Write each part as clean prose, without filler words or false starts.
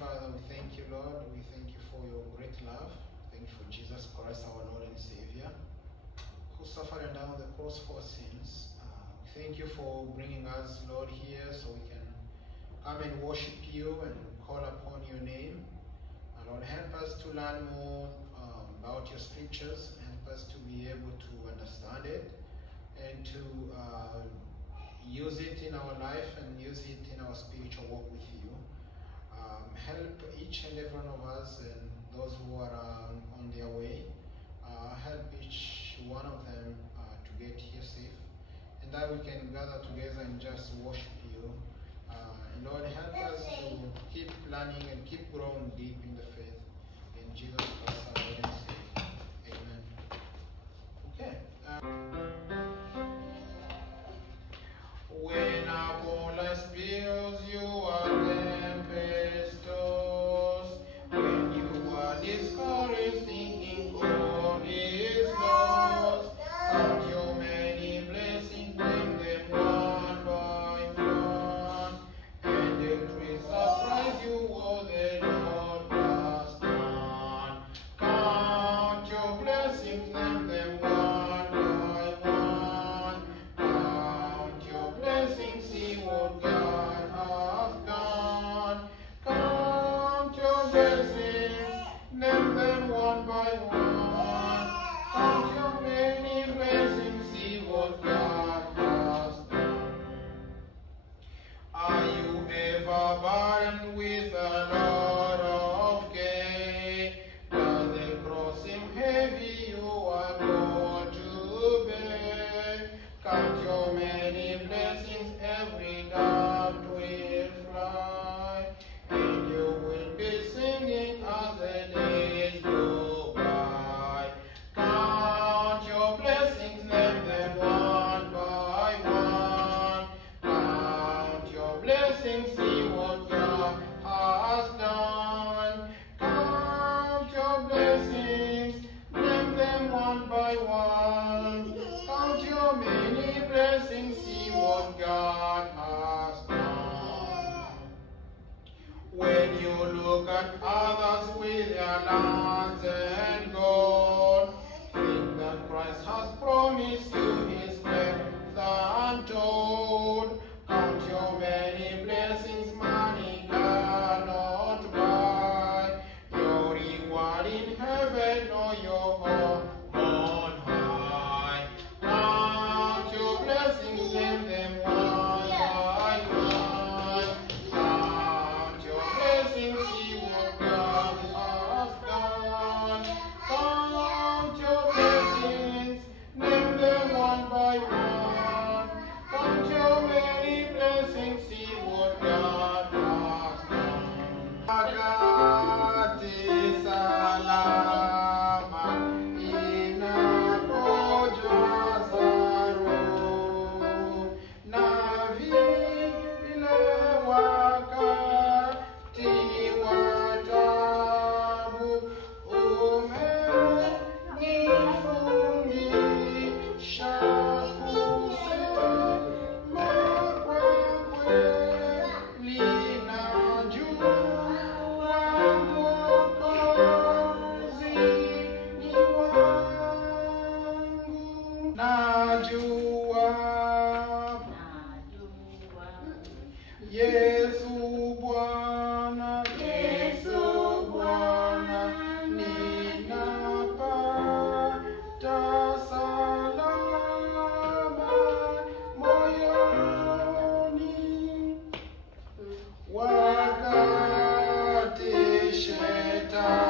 Father, we thank you, Lord. We thank you for your great love. Thank you for Jesus Christ, our Lord and Savior, who suffered and died on the cross for sins. Thank you for bringing us, Lord, here so we can come and worship you and call upon your name. Lord, help us to learn more about your scriptures. Help us to be able to understand it and to use it in our life and use it in our spiritual walk with you. Help each and every one of us and those who are on their way. Help each one of them to get here safe, and that we can gather together and just worship you. And Lord, help us to keep learning and keep growing deep in the faith. In Jesus Christ, our Lord and Savior. Amen. Okay. When Apollo spills, you are tempestuous. When you are discouraged, thinking God is lost, count your many blessings, name them one by one, and it will surprise you all the Lord has done. Count your blessings, name them one by one. Count your blessings, see what God has done. Count your blessings, name them one by one. Count your many blessings, see what God has done. Are you ever burdened with a lot of care? Does the cross seem heavy you are called to bear? Count your many blessings, every dove will fly, and you will be singing as the days go by. Count your blessings, name them one by one. Count your blessings, see what God has done. Count your blessings, name them one by one. Count your many blessings, see what God has done. When you look at others with their lands and gold, think that Christ has promised you his wealth untold. Count your many blessings, money cannot buy your reward in heaven or your home on high. Count your blessings, name them one by one. Count your blessings, see what God has done. Count your blessings, name them one by one. Count your many blessings, see what God has done. Agati salama inapojazwa roho, na vile wakati wa taabu umenifundisha kusema kwa kweli, najua Mwokozi ni wangu. Najua Yesu Bwana, Yesu Bwana, ninapata salama moyoni. Wakati shetani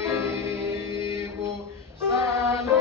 anaponijaribu, salama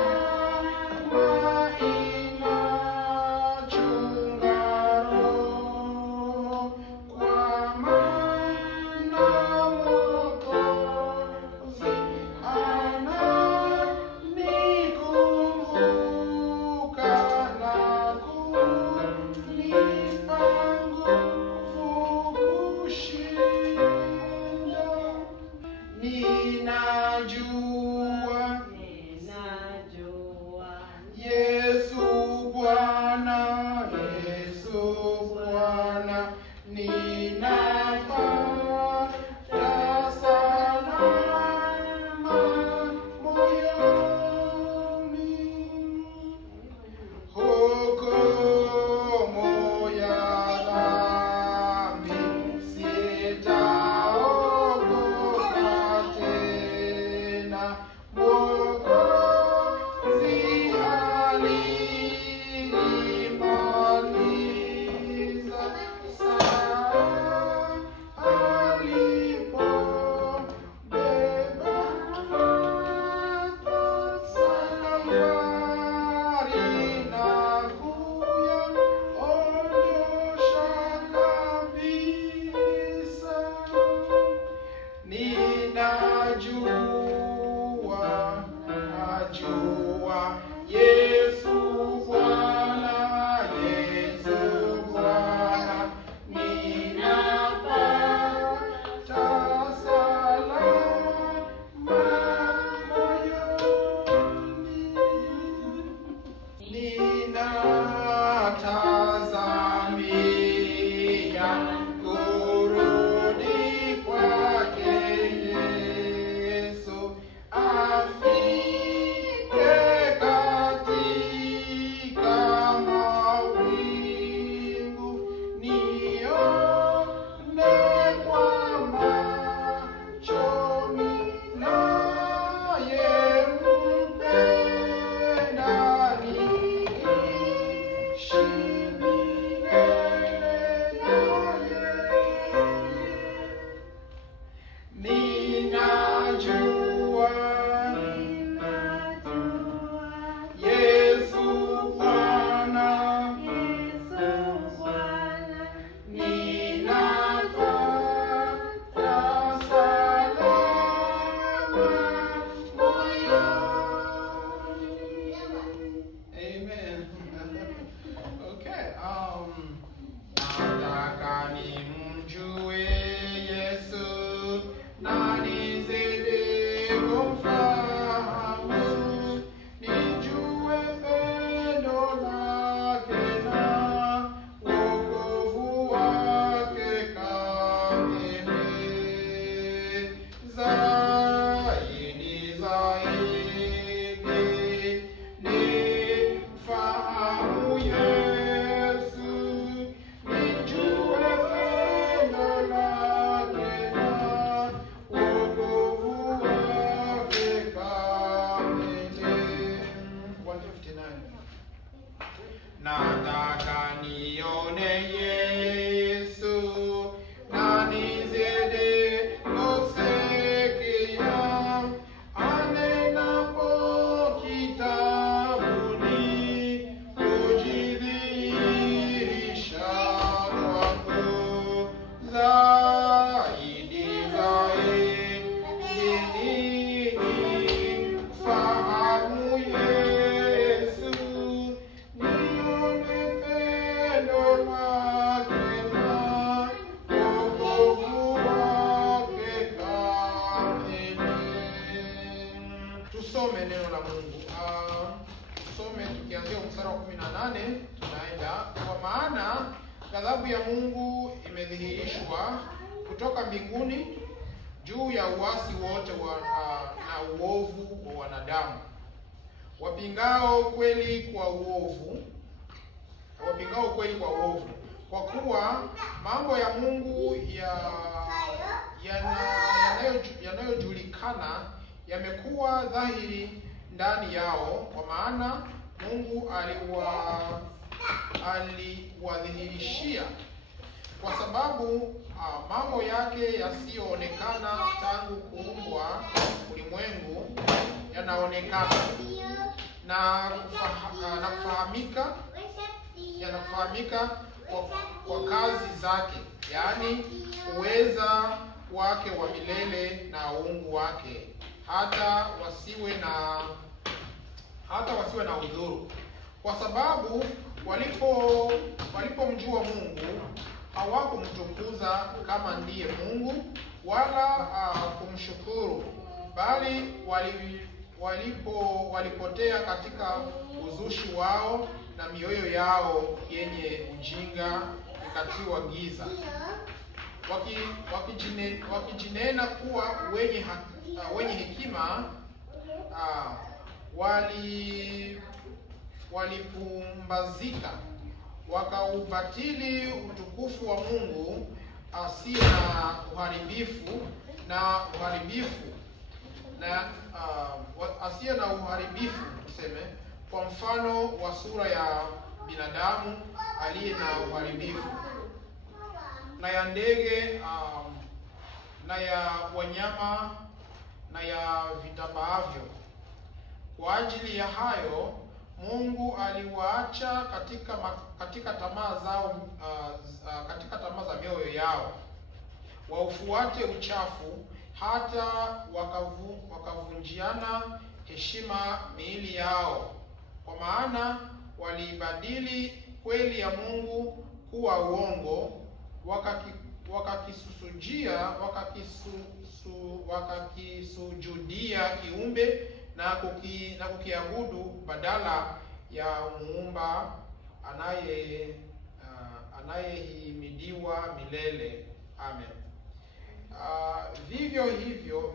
ninatazamia kurudi kwake Yesu, afike katika mawingu, nione kwa machoni naye mpenda, niishi milele naye. Ninajua Yesu Bwana, ninapata salama moyoni. Amen. Okay. Nataka nimjue Yesu na nizidi kumfahamu, nijue pendo lake na wokovu wake kamili. Zaidi nifahamu Yesu, nijue pendo lake na wokovu wake kamili. 159. Nataka nione Yesu na nizidi kusikia anenapo kitabuni, kujidhihirisha kwangu. Zaidi nifahamu Yesu, nione pendo lake na wokovu wake kamili. Tusome neno la Mungu. Tusome tukianzia mstari wa 18 tunaenda. Kwa maana ghadhabu ya Mungu imedhihirishwa kutoka mbinguni juu ya uasi wote na uovu wa wanadamu, wapingao kweli kwa uovu, kwa kuwa mambo ya Mungu yanayojulikana yamekuwa dhahiri ndani yao, kwa maana Mungu aliwadhihirishia, kwa sababu mambo yake yasiyoonekana tangu kuumbwa ulimwengu yanaonekana na kufahamika kwa kazi zake, yaani uweza wake wa milele na uungu wake, hata wasiwe na udhuru. Kwa sababu walipomjua Mungu hawakumtukuza kama ndiye Mungu wala kumshukuru, bali walipotea katika uzushi wao, na mioyo yao yenye ujinga ikatiwa giza, wakijinena kuwa wenye hekima, walipumbazika, wakaubatili utukufu wa Mungu asiye na uharibifu, tuseme, kwa mfano wa sura ya binadamu aliye na uharibifu, na ya ndege, na ya wanyama, na ya vitabaavyo. Kwa ajili ya hayo Mungu aliwaacha katika tamaa zao, katika tamaa za mioyo yao, waufuate uchafu, hata wakavunjiana heshima miili yao, kwa maana waliibadili kweli ya Mungu kuwa uongo, wakakisujudia kiumbe na kukiabudu badala ya Muumba anayehimidiwa milele. Amen.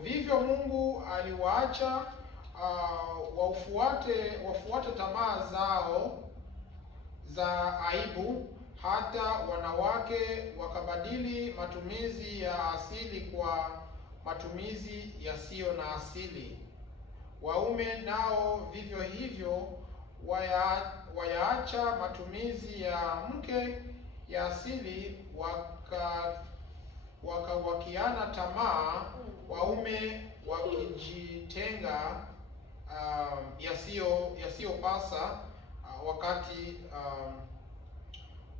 Vivyo Mungu aliwaacha wafuate tamaa zao za aibu, hata wanawake wakabadili matumizi ya asili kwa matumizi yasiyo na asili. Waume nao vivyo hivyo wayaacha matumizi ya mke ya asili, wakawakiana tamaa, waume wakijitenga yasiyopasa, wakati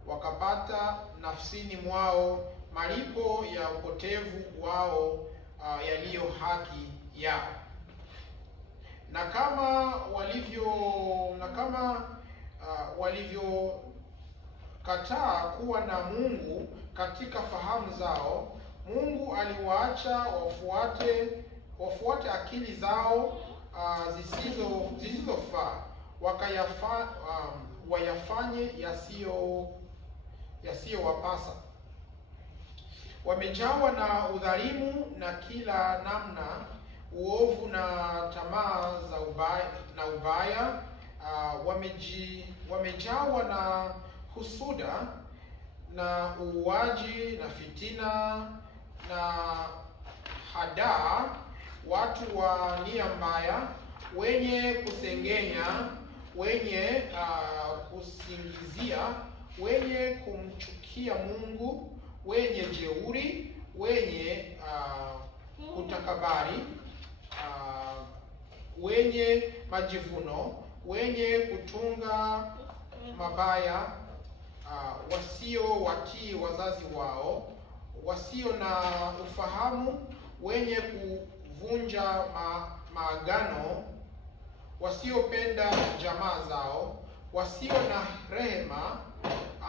wakapata nafsini mwao malipo ya upotevu wao yaliyo haki yao. Na kama walivyokataa kuwa na Mungu katika fahamu zao, Mungu aliwaacha wafuate akili zao zisizofaa, wayafanye yasiyowapasa. Wamejawa na udhalimu na kila namna uovu na tamaa za ubaya. Wamejawa na husuda na uuaji na fitina na hadaa, watu wa nia mbaya, wenye kusengenya, wenye kusingizia, wenye kumchukia Mungu, wenye jeuri, wenye kutakabari, wenye majivuno, wenye kutunga mabaya, wasiowatii wazazi wao, wasio na ufahamu, wenye kuvunja maagano, wasiopenda jamaa zao, wasio na rehema,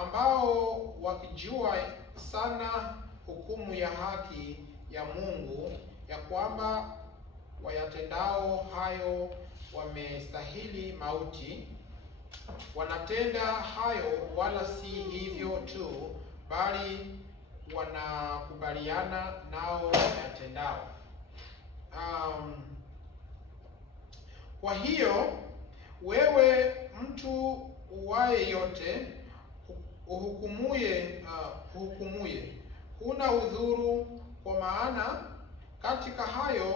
ambao wakijua sana hukumu ya haki ya Mungu, ya kwamba wayatendao hayo wamestahili mauti, wanatenda hayo, wala si hivyo tu, bali wanakubaliana nao yatendao. Kwa hiyo wewe mtu uwaye yote uhukumuye, huna udhuru, kwa maana katika hayo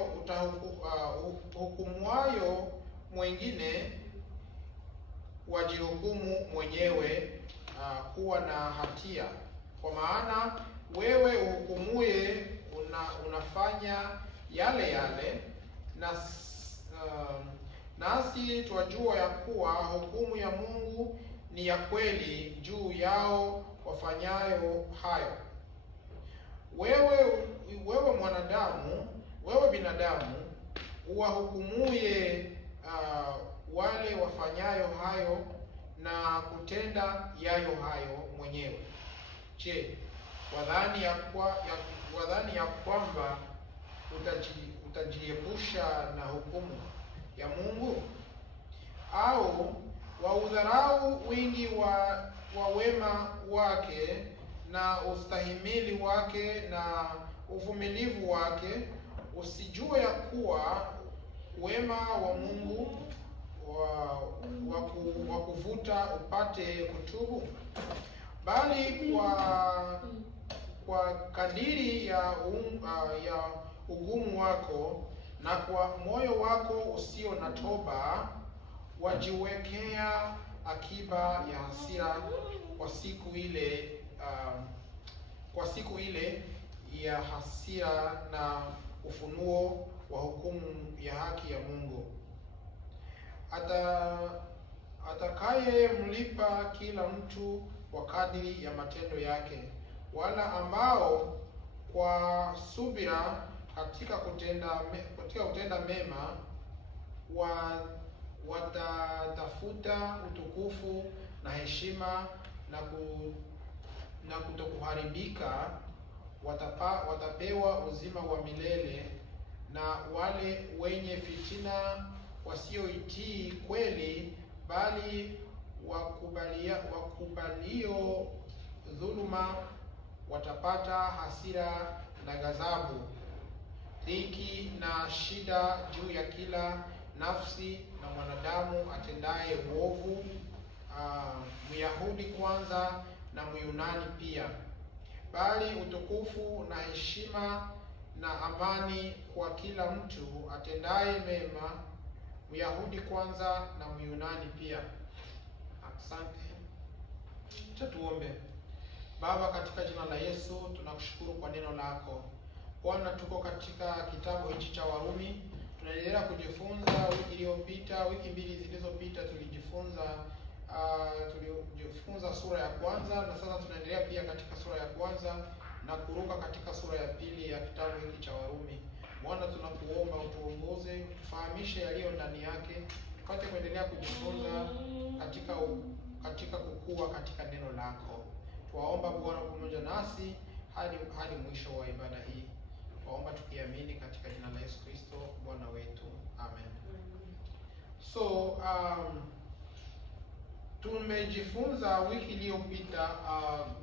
hukumuayo mwengine, wajihukumu mwenyewe kuwa na hatia. Kwa maana wewe uhukumuye unafanya yale, nasi twajua ya kuwa hukumu ya Mungu ni ya kweli juu yao wafanyayo hayo. Wewe binadamu, uwahukumuye wale wafanyayo hayo na kutenda yayo hayo mwenyewe. Je, wadhani ya kwamba utajiepusha na hukumu ya Mungu? Au waudharau wingi wa wema wake na ustahimili wake na uvumilivu wake, usijue ya kuwa wema wa Mungu wa kuvuta upate kutubu? Bali kwa kadiri ya ugumu wako na kwa moyo wako usio na toba, wajiwekea akiba ya hasira kwa siku ile ya hasira na ufunuo wa hukumu ya haki ya Mungu, atakaye mlipa kila mtu kwa kadiri ya matendo yake. Wala ambao kwa subira katika kutenda mema watatafuta utukufu na heshima na kutokuharibika, watapewa uzima wa milele. Na wale wenye fitina wasioitii kweli, bali wakubalio dhuluma watapata hasira na ghadhabu, dhiki na shida juu ya kila nafsi na mwanadamu atendaye uovu, Myahudi kwanza na Myunani pia, bali utukufu na heshima na amani kwa kila mtu atendaye mema, Myahudi kwanza na Myunani pia. Asante. Tuombe. Baba, katika jina la Yesu tunakushukuru kwa neno lako. Bwana, tuko katika kitabu hichi cha Warumi. Tunaendelea kujifunza. Wiki mbili zilizopita tulijifunza sura ya kwanza, na sasa tunaendelea pia katika sura ya kwanza na kuruka katika sura ya pili ya kitabu hiki cha Warumi. Bwana, tunakuomba utuongoze, tufahamishe yaliyo ndani yake, tupate kuendelea kujifunza katika kukua katika neno lako. Tuwaomba Bwana pamoja nasi hadi mwisho wa ibada hii. Tuwaomba tukiamini katika jina la Yesu Kristo Bwana wetu. Amen. So tumejifunza wiki iliyopita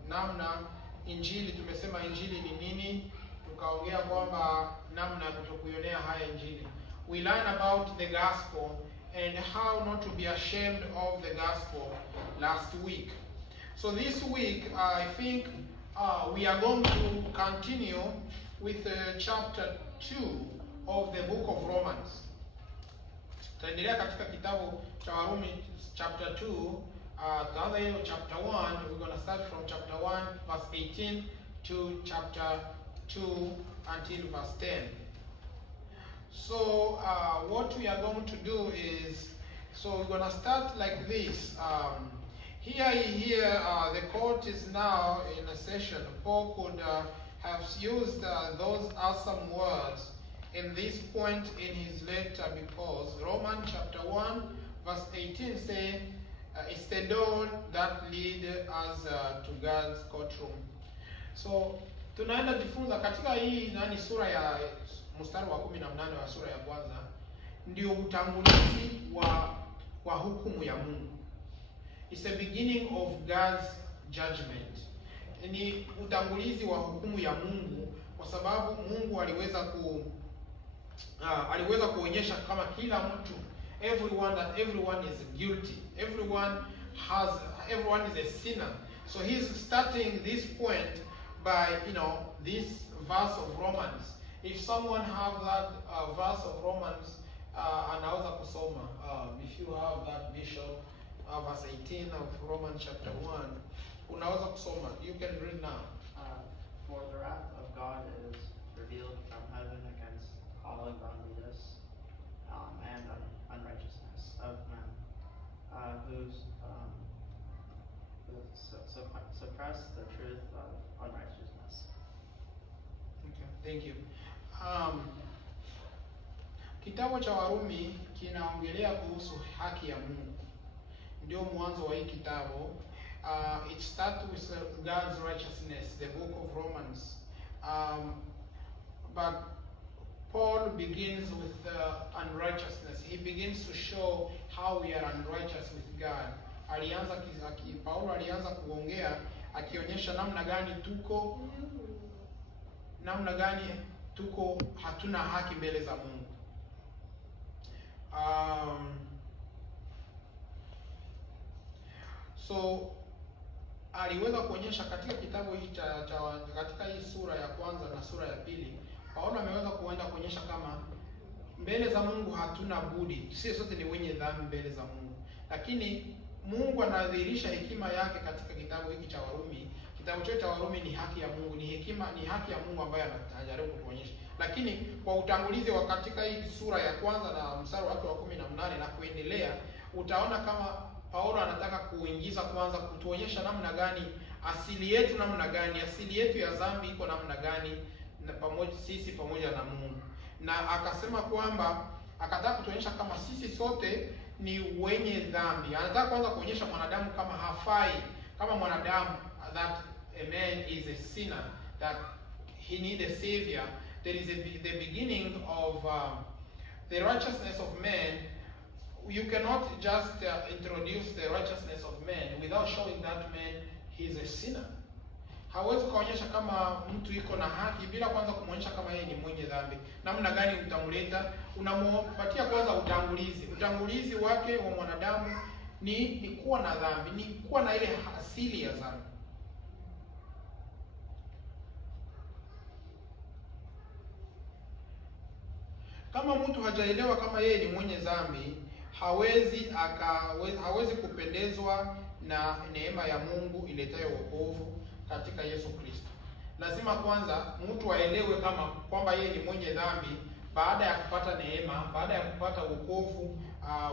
namna injili, tumesema injili ni nini, tukaongea kwamba namna ya kutokuionea haya injili. We learn about the gospel and how not to be ashamed of the gospel last week. So this week, I think we are going to continue with chapter 2 of the book of Romans. Tutaendelea katika kitabu cha Warumi chapter 2. Tuanza hiyo chapter 1. We're going to start from chapter 1 verse 18 to chapter 2 until verse 10. So what we are going to do is, so we're going to start like this. Here, the court is now in a session. Paul could have used those awesome words in this point in his letter, because Romans chapter 1 verse 18 says, it's the door that leads us to God's courtroom. So tunaenda jifunza katika hii sura ya mstari wa 18 wa sura ya kwanza, ndio utangulizi wa hukumu ya Mungu. It's the beginning of God's judgment. Ni utangulizi wa hukumu ya Mungu, kwa sababu Mungu aliweza kuonyesha kama kila mtu, everyone is guilty. Everyone is a sinner. So he's starting this point by this verse of Romans. If someone have that verse of Romans, anaweza kusoma. If you have that, Bishop, verse 18 of Romans chapter 1, unaweza kusoma. You can read now. For the wrath of God is revealed from heaven against all ungodliness and unrighteousness of men, who suppress the truth of unrighteousness. Okay, thank you. Kitabu cha Warumi kinaongelea kuhusu haki ya Mungu. Ndio mwanzo wa hii kitabu. It starts with God's righteousness, the book of Romans. But Paul begins with unrighteousness. He begins to show how we are unrighteous with God. Paulo alianza kuongea akionyesha namna gani tuko hatuna haki mbele za Mungu. So aliweza kuonyesha katika kitabu hiki katika hii sura ya kwanza na sura ya pili, Paulo ameweza kuonyesha kama mbele za Mungu hatuna budi. Sisi sote ni wenye dhambi mbele za Mungu. Lakini Mungu anadhihirisha hekima yake katika kitabu hiki cha Warumi. Kitabu chote cha Warumi ni haki ya Mungu, ni haki ya Mungu ambayo anajaribu kutuonyesha. Lakini kwa utangulizi wa katika hii sura ya kwanza na mstari wake wa 18 na kuendelea, utaona kama Paulo anataka kuingiza kwanza kutuonyesha namna gani asili yetu ya dhambi iko namna gani, na sisi pamoja na Mungu. Na akasema kwamba akataka kutuonyesha kama sisi sote ni wenye dhambi. Anataka kwanza kuonyesha mwanadamu kama hafai, kama mwanadamu, that a man is a sinner, that he needs a savior. There is the beginning of the righteousness of man you cannot just introduce the righteousness of man without showing that man he is a sinner. Hawezi kuonyesha kama mtu iko na haki bila kwanza kumwonyesha kama yeye ni mwenye dhambi. Namna gani utamleta? Unampatia kwanza utangulizi. Utangulizi wake wa mwanadamu ni kuwa na dhambi, ni kuwa na ile asili ya dhambi. Kama mtu hajaelewa kama yeye ni mwenye dhambi, hawezi kupendezwa na neema ya Mungu iletayo wokovu katika Yesu Kristo. Lazima kwanza mtu aelewe kama kwamba yeye ni mwenye dhambi baada ya kupata neema, baada ya kupata wokovu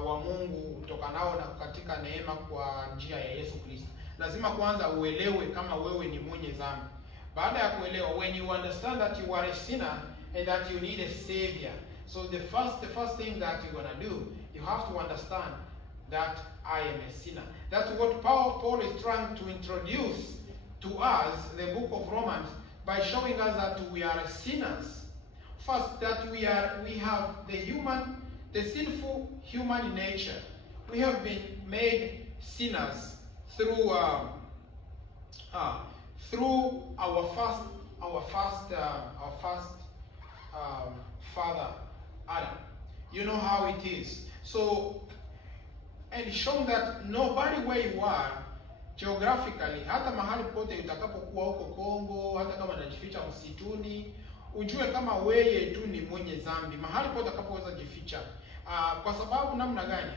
wa Mungu utokanao na katika neema kwa njia ya Yesu Kristo. Lazima kwanza uelewe kama wewe ni mwenye dhambi. Baada ya kuelewa, when you understand that you are a sinner and that you need a savior, so the first thing that you're going to do, you have to understand that I am a sinner. That's what Paul is trying to introduce to us, the book of Romans, by showing us that we are sinners. First, that we have the sinful human nature. We have been made sinners through our first father, Adam. You know how it is. So, and showing that nobody where you are geographically, hata mahali pote utakapokuwa huko Kongo, hata kama unajificha msituni, ujue kama wewe tu ni mwenye dhambi mahali pote utakapoweza jificha. Kwa sababu namna gani?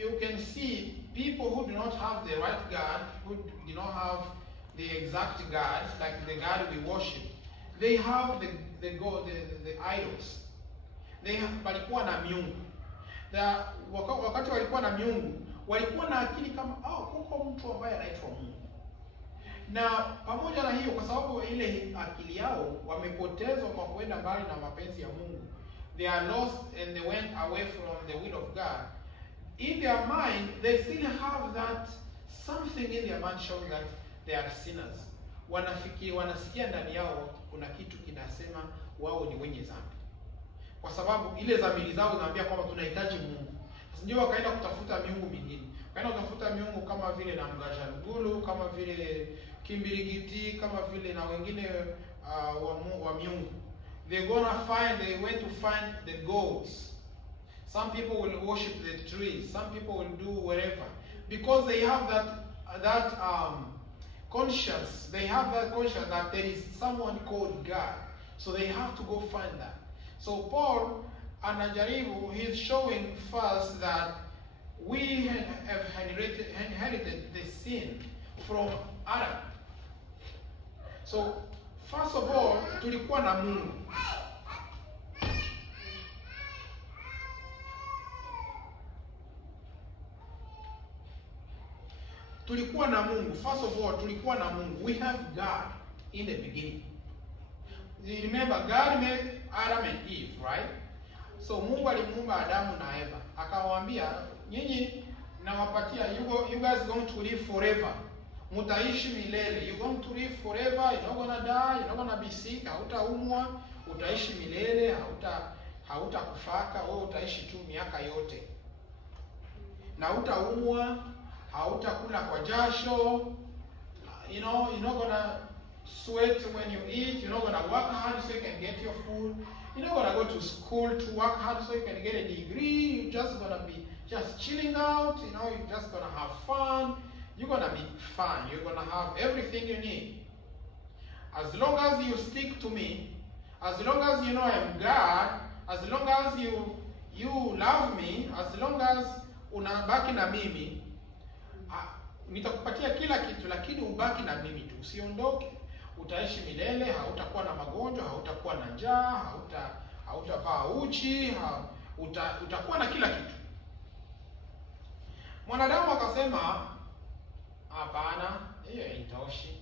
You can see people who do not have the right God, who do not have the exact God, like the God we worship. They have the idols. Walikuwa na miungu. Wakati walikuwa na miungu, walikuwa na akili kama kuko mtu ambaye anaitwa Mungu. Na pamoja na hiyo, kwa sababu ile akili yao wamepotezwa kwa kwenda mbali na mapenzi ya Mungu, they are lost and they went away from the will of God. In their mind, they still have that something in their mind showing that they are sinners. Wanasikia ndani yao kuna kitu kinasema wao ni wenye dhambi. Kwa sababu ile dhamiri zao zinaambia kwamba tunahitaji Mungu. Sasa ndio wakaenda kutafuta miungu mingine. Wakaenda kutafuta miungu kama vile na Mgajalugulu, kama vile Kimbirigiti, kama vile na wengine wa miungu. They went to find the gods. Some people will worship the trees. Some people will do whatever, because they have that conscience. They have that conscience that there is someone called God. So they have to go find that. So Paul anajaribu, he's showing first that we have inherited the sin from Adam. So first of all, tulikuwa na Mungu. Tulikuwa na Mungu. First of all, tulikuwa na Mungu. We have God in the beginning. You remember, God made Adam and Eve, right? So Mungu alimuumba Adamu na Eva. Akawaambia, nyinyi nawapatia, you guys going to live forever. Mutaishi milele. You're going to live forever. You're not going to die. You're not going to be sick. Hautaumwa. Utaishi milele. Hautakufaka. Wewe utaishi tu miaka yote. Na hautaumwa. Hautakula kwa jasho. You're not going to sweat when you eat. You're not going to work hard so you can get your food. You're not going to go to school to work hard so you can get a degree. You're just going to be just chilling out. You're just going to have fun. You're going to be fine. You're going to have everything you need. As long as you stick to me, as long as you know I'm God, as long as you love me, as long as unabaki na mimi, nitakupatia kila kitu, lakini ubaki na mimi tu. Usiondoke. Utaishi milele, hautakuwa na magonjwa, hautakuwa na njaa, hautavaa uchi, utakuwa na kila kitu. Mwanadamu akasema, hapana, hiyo haitoshi.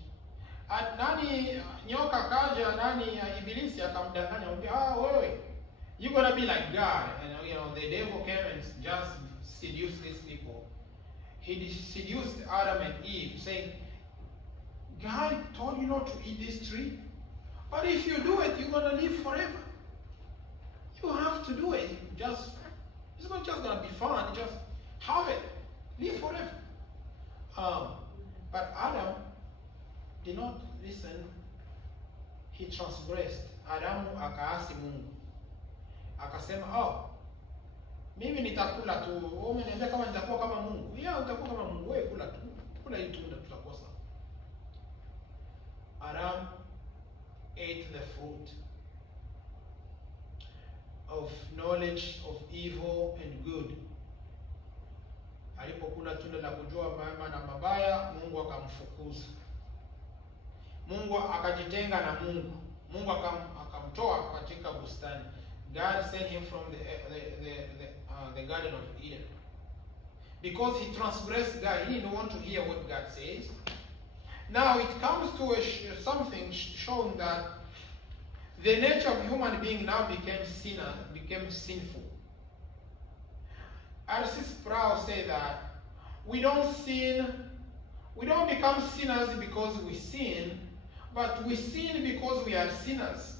Nyoka kaja, Ibilisi akamdanganya, wewe, you're going to be like God. And the devil came and just seduced these people. He seduced Adam and Eve, saying, God told you not to eat this tree, but if you do it, you're going to live forever. You have to do it. Just It's not just going to be fun. Just have it. Live forever. But Adam did not listen. He transgressed. Adamu akaasi Mungu. Akasema, oh, mimi nitakula tu. Wewe umeniambia kama nitakuwa kama Mungu. Yeah, utakuwa kama Mungu. Wewe kula tu. Kula hii tunda tutakuwa sawa. Adam ate the fruit of knowledge of evil and good. Alipokula tunda la kujua mema na mabaya, Mungu akamfukuza. Mungu akajitenga na Mungu. Mungu akamtoa katika bustani. God sent him from the Garden of Eden. Because he transgressed God, he didn't want to hear what God says. Now it comes to something showing that the nature of human being now became sinful. R.C. Sproul said that we don't become sinners because we sin, but we sin because we are sinners.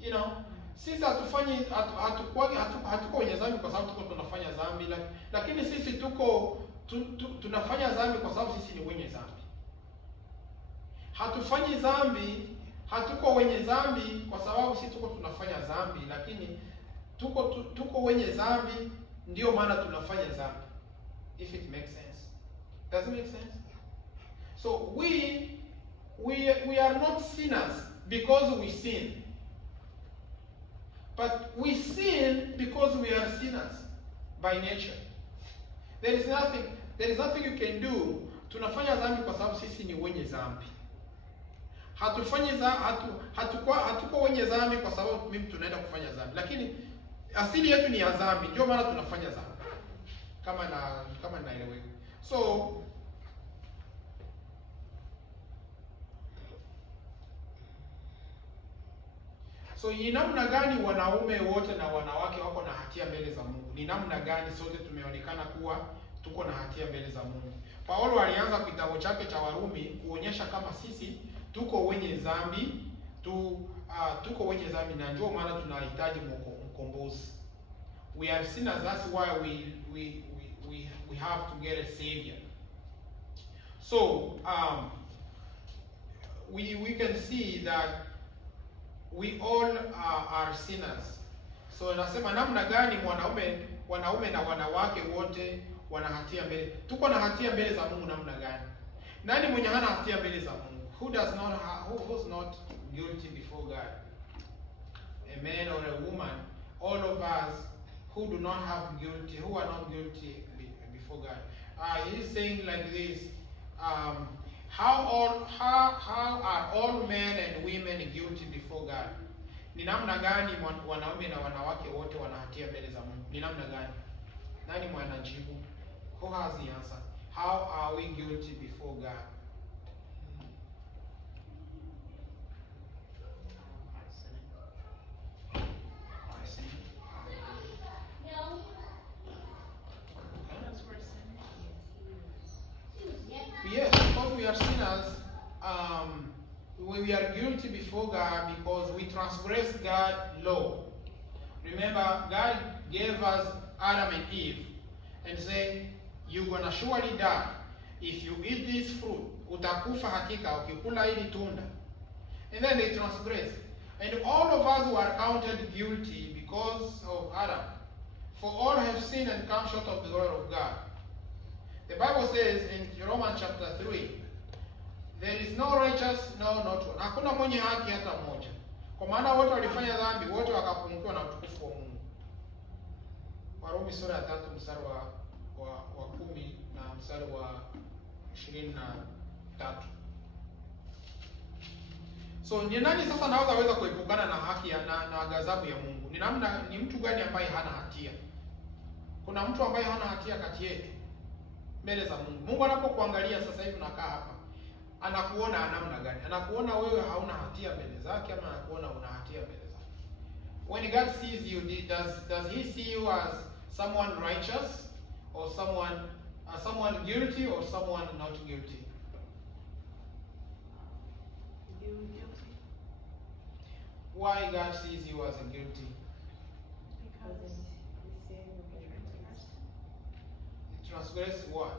You know, sisi hatuko wenye dhambi kwa sababu tuko tunafanya dhambi, lakini sisi tunafanya dhambi kwa sababu sisi ni wenye dhambi. Hatufanyi dhambi, hatuko wenye dhambi kwa sababu sisi tuko tunafanya dhambi, lakini tuko wenye dhambi ndio maana tunafanya dhambi. If it makes sense. Does it make sense? So we are not sinners because we sin. But we sin because we are sinners by nature. There is nothing you can do. Tunafanya dhambi kwa sababu sisi ni wenye dhambi. Hatuko wenye dhambi kwa sababu mimi tunaenda kufanya dhambi. Lakini asili yetu ni ya dhambi, ndio maana tunafanya dhambi. Kama naeleweka. So ni namna gani wanaume wote na wanawake wako na hatia mbele za Mungu? Ni namna gani sote tumeonekana kuwa tuko na hatia mbele za Mungu? Paulo alianza kitabu chake cha Warumi kuonyesha kama sisi tuko wenye dhambi, tuko wenye dhambi na ndio maana tunahitaji mkombozi. We are sinners, that's why we have to get a savior. So we can see that we all are sinners. So nasema namna gani wanaume na wanawake wote wana hatia mbele. Tuko na hatia mbele za Mungu namna gani? Nani mwenye hana hatia mbele za Mungu? Who's not guilty before God? A man or a woman, all of us who are not guilty before God. He's saying like this, how are all men and women guilty before God? Ni namna gani wanaume na wanawake wote wana hatia mbele za Mungu? Ni namna gani? Nani mwanajibu? Who has the answer? How are we guilty before God? Yes, because we are sinners, we are guilty before God because we transgress God's law. Remember, God gave us Adam and Eve and said, you're going to surely die. If you eat this fruit, utakufa hakika ukikula hili tunda. And then they transgress. And all of us were counted guilty because of Adam. For all have sinned and come short of the glory of God. The Bible says in Romans chapter 3, there is no righteous, no, not one. Hakuna mwenye haki hata mmoja. Kwa maana wote walifanya dhambi, wote wakapungukiwa na utukufu wa Mungu. Warumi sura ya 3 mstari wa 10 na mstari wa 23. So ni nani sasa anaweza kuepukana na haki na ghadhabu ya Mungu? Ni mtu gani ambaye hana hatia? Kuna mtu ambaye hana hatia kati yetu mbele za Mungu. Mungu anapokuangalia sasa hivi unakaa hapa, anakuona namna gani? Anakuona wewe hauna hatia mbele zake ama anakuona una hatia mbele zake? When God sees you, does he see you as someone righteous or someone guilty or someone not guilty? Guilty. Why God sees you as a guilty? Because he said transgress what?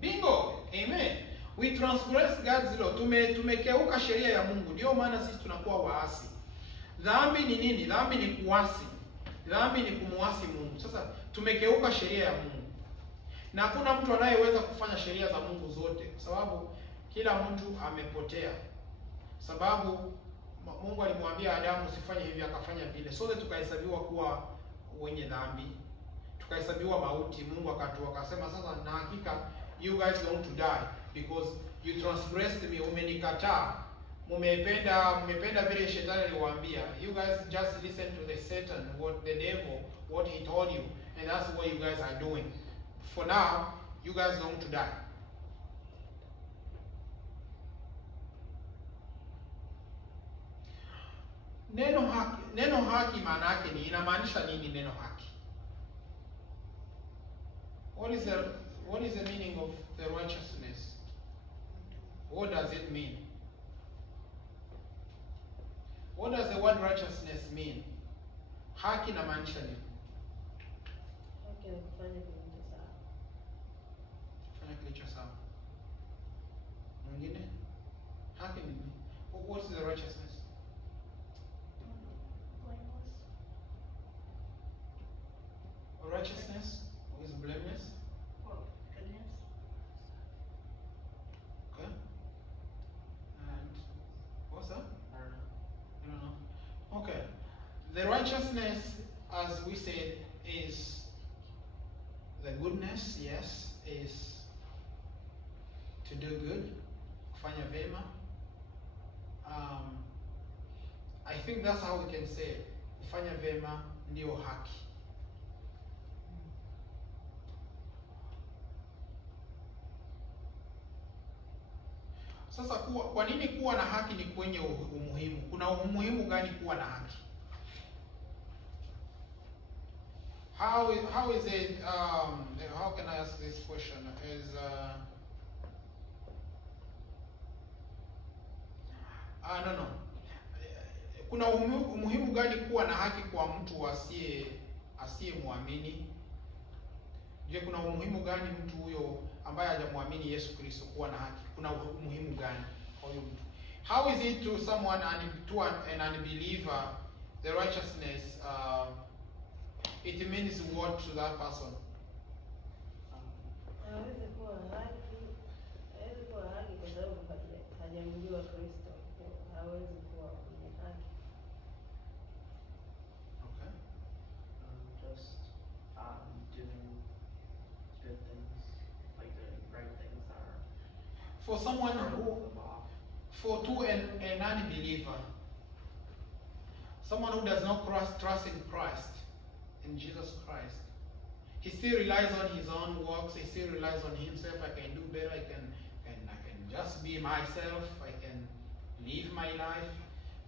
Bingo. Amen. We transgress God's law. Tumekeuka sheria ya Mungu. Ndio maana sisi tunakuwa waasi. Dhambi ni nini? Dhambi ni kuasi. Dhambi ni kumuasi Mungu. Sasa tumekeuka sheria ya Mungu. Na hakuna mtu anayeweza kufanya sheria za Mungu zote, kwa sababu kila mtu amepotea. Sababu Mungu alimwambia Adamu usifanye hivi, akafanya vile. Sote tukahesabiwa kuwa wenye dhambi. Tukahesabiwa mauti. Mungu akasema sasa na hakika you guys going to die because you transgressed me, umenikataa. Mmependa vile shetani aliwaambia. You guys just listen to the Satan, what the devil, what he told you, and that's what you guys are doing. For now, you guys going to die. Neno haki maana yake ni inamaanisha nini neno haki? What is the meaning of the righteousness? What does it mean? What does the word righteousness mean? Haki inamaanisha nini? Haki ni kufanya kilicho sawa. Kufanya kilicho sawa. Mwingine? Haki ni nini? What is the righteousness? Righteousness is blameless. Goodness. Okay. And what's that? I don't know. I don't know. Okay. The righteousness, as we said, is the goodness, yes, is to do good, kufanya vema. I think that's how we can say it. Kufanya vema ndio haki. Sasa kwa nini kuwa na haki ni kwenye umuhimu? Kuna umuhimu gani kuwa na haki? How is it how can I ask this question? No. Kuna umuhimu gani kuwa na haki kwa mtu asiyemwamini? Je, kuna umuhimu gani mtu huyo ambaye hajamwamini Yesu Kristo kuwa na haki? Kuna umuhimu gani kwa huyo mtu? How is it to someone to an unbeliever the righteousness it means what to that person? Hawezi kuwa haki kwa sababu hajamjua Kristo. Hawezi kuwa mwenye haki. Okay. Just doing good things, like doing right things that are For someone part of who the law. to an unbeliever, someone who does not trust in Christ, in Jesus Christ, he still relies on his own works. He still relies on himself. I can do better. I can just be myself. I can live my life.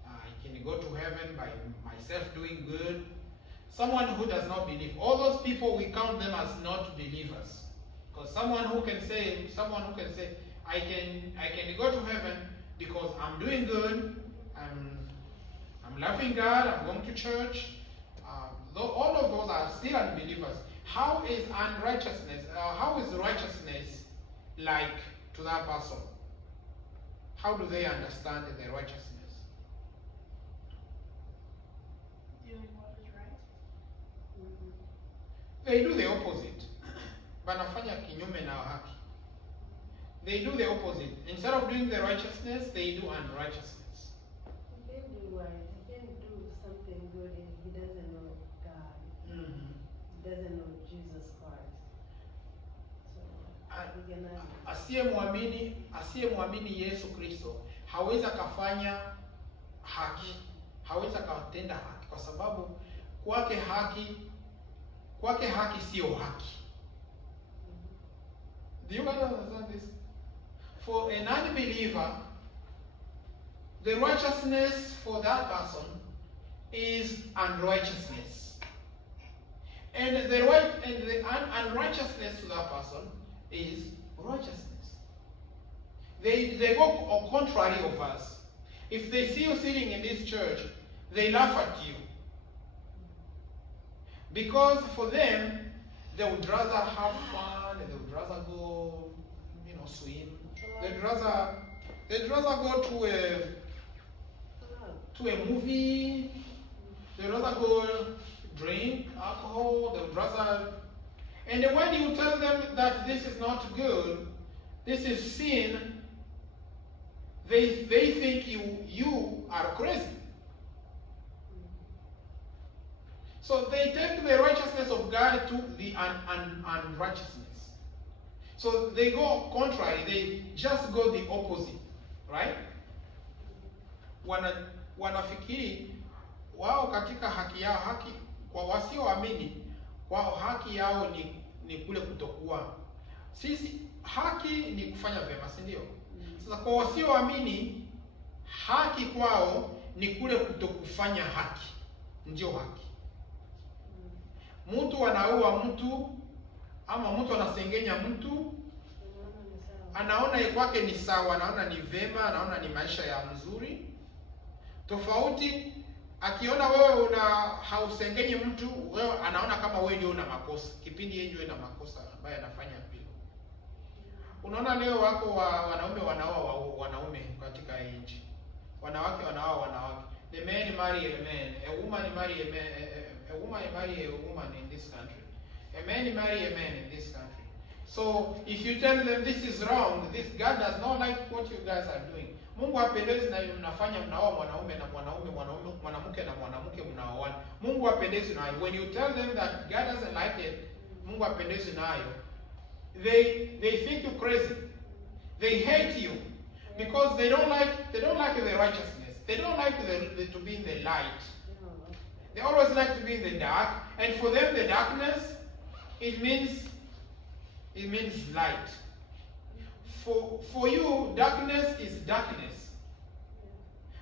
I can go to heaven by myself doing good. Someone who does not believe, all those people, we count them as not believers. Because someone who can say, I can go to heaven because I'm doing good. I'm loving God. I'm going to church. All of those are still unbelievers. How is unrighteousness? How is righteousness like to that person? How do they understand the righteousness? Doing what is right. They do the opposite. Wanafanya kinyume na haki. They do the opposite. Instead of doing the righteousness, they do unrighteousness. He can do right. He can do something good and he doesn't know God. Mm-hmm. He doesn't know Jesus Christ. So he cannot. Asiyemwamini Yesu Kristo hawezi akafanya haki, hawezi akatenda haki, kwa sababu kwake haki sio haki. Do you guys understand this? For an unbeliever, the righteousness for that person is unrighteousness, and the unrighteousness to that person is righteousness. They go contrary of us. If they see you sitting in this church, they laugh at you. Because for them, They would rather have fun. They would rather go, swim. They'd rather go to a movie. They'd rather go drink alcohol. They would rather. And when you tell them that this is not good, this is sin, they think you are crazy. So they take the righteousness of God to the unrighteousness. So they go contrary. They just go the opposite, right? Wanafikiri wao katika haki yao, haki kwa wasioamini, kwao haki yao ni kule kutokuwa. Sisi haki ni kufanya vyema, si ndio? Sasa kwa wasioamini, haki kwao ni kule kutokufanya haki. Ndio haki. Mtu anaua mtu ama mtu anasengenya mtu, anaona kwake ni sawa, anaona ni vema, anaona ni maisha ya mzuri. Tofauti akiona wewe hausengenyi mtu, wewe anaona kama wewe ndio una makosa. Kipindi yeye ndio ana makosa ambaye anafanya pili. Unaona leo wako wanaume wanaoa wanaume katika nchi. Wanawake wanaoa wanawake. The man marry a man, a woman marry a man, a woman marry a woman in this country. A man marry a man in this country. So if you tell them this is wrong, this God does not like what you guys are doing. Mungu hapendezi na mnafanya mnaoa mwanaume na mwanaume, mwanamke na mwanamke mnaoana. Mungu hapendezi nayo. When you tell them that God doesn't like it, Mungu hapendezi nayo, they think you crazy. They hate you because they don't like the righteousness. They don't like to be in the light. They always like to be in the dark, and for them the darkness it means light. For you, darkness is darkness.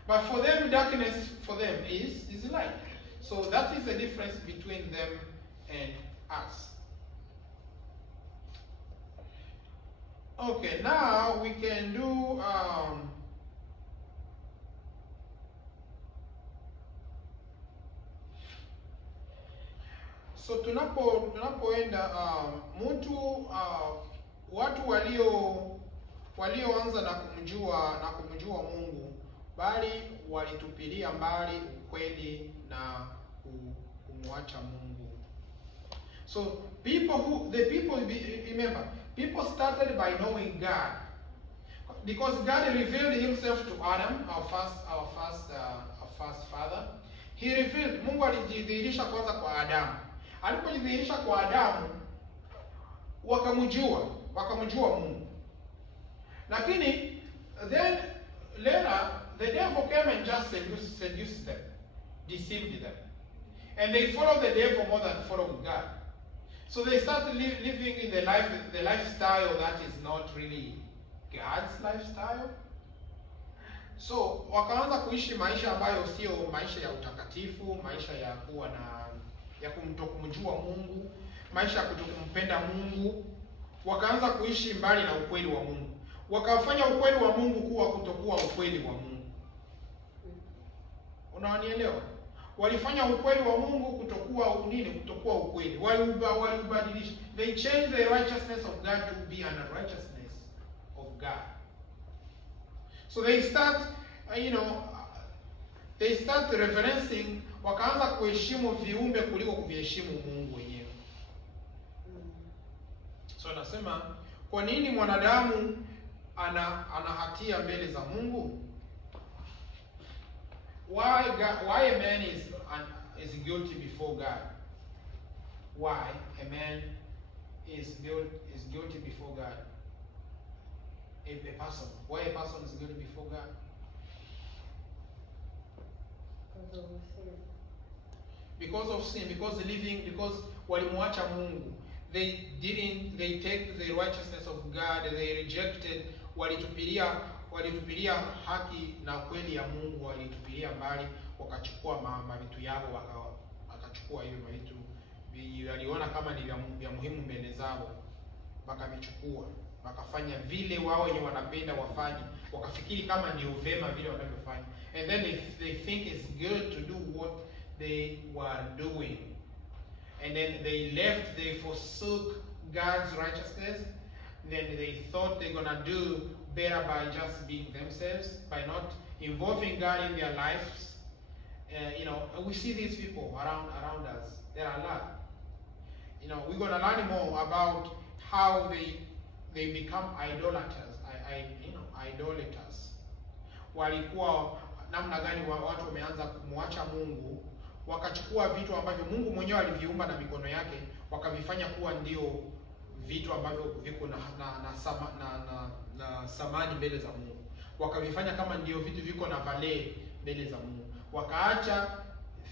But for them, darkness for them is light. So that is the difference between them and us. Okay, now we can do so tunapoenda watu walioanza na kumjua Mungu, bali walitupilia mbali ukweli na kumwacha Mungu. So remember, people started by knowing God, because God revealed Himself to Adam, our first father. He revealed, Mungu alijidhihirisha kwanza kwa Adamu. Alipojidhihirisha kwa Adamu, wakamjua Mungu. Lakini then later the devil came and just seduced them, deceived them, and they followed the devil more than followed God. So they started living in the lifestyle that is not really God's lifestyle. So wakaanza kuishi maisha ambayo sio maisha ya utakatifu, maisha ya kuwa ya kumjua Mungu, maisha ya kutokumpenda Mungu. Wakaanza kuishi mbali na ukweli wa Mungu. Wakafanya ukweli wa Mungu kuwa kutokuwa ukweli wa Mungu. Unanielewa? Walifanya ukweli wa Mungu kutokuwa ukweli. Walibadilisha. They changed the righteousness of God to be an unrighteousness of God. So they start reverencing, wakaanza kuheshimu viumbe kuliko kuviheshimu Mungu wenyewe. So anasema, kwa nini mwanadamu ana hatia mbele za Mungu? Why a man is guilty before God? Why a man is guilty before God? A person. Why a person is guilty before God? Because of sin. Because walimwacha Mungu. They take the righteousness of God, they rejected, walitupilia haki na kweli ya Mungu, walitupilia mbali, wakachukua mavitu yao, wakachukua hiyo mavitu waliona kama ni vya muhimu mbele zao, wakavichukua, wakafanya vile wao wenyewe wanapenda wafanye, wakafikiri kama ndio vema vile wanavyofanya, and then they think it's good to do what they were doing. and then they left, they forsook God's righteousness. Then they thought they're gonna do better by just being themselves, by not involving God in their lives. You know, and we see these people around us. There are a lot. You know, we're gonna learn more about how they become idolaters. Idolaters. Walikuwa namna gani watu wameanza kumwacha Mungu, wakachukua vitu ambavyo Mungu mwenyewe aliviumba na mikono yake, wakavifanya kuwa ndio vitu ambavyo viko na samani mbele za Mungu. Wakavifanya kama ndio vitu viko na value mbele za Mungu. Wakaacha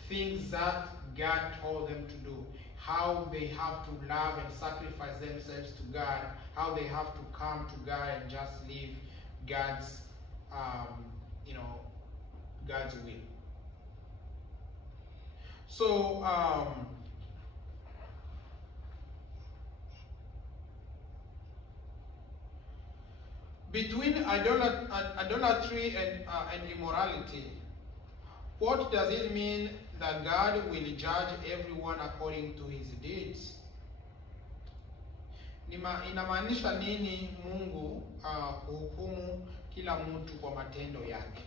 things that God told them to do. How they have to love and sacrifice themselves to God. How they have to come to God and just live God's God's will. So between idolatry and immorality, what does it mean that God will judge everyone according to his deeds? Inamaanisha nini Mungu kuhukumu kila mtu kwa matendo yake?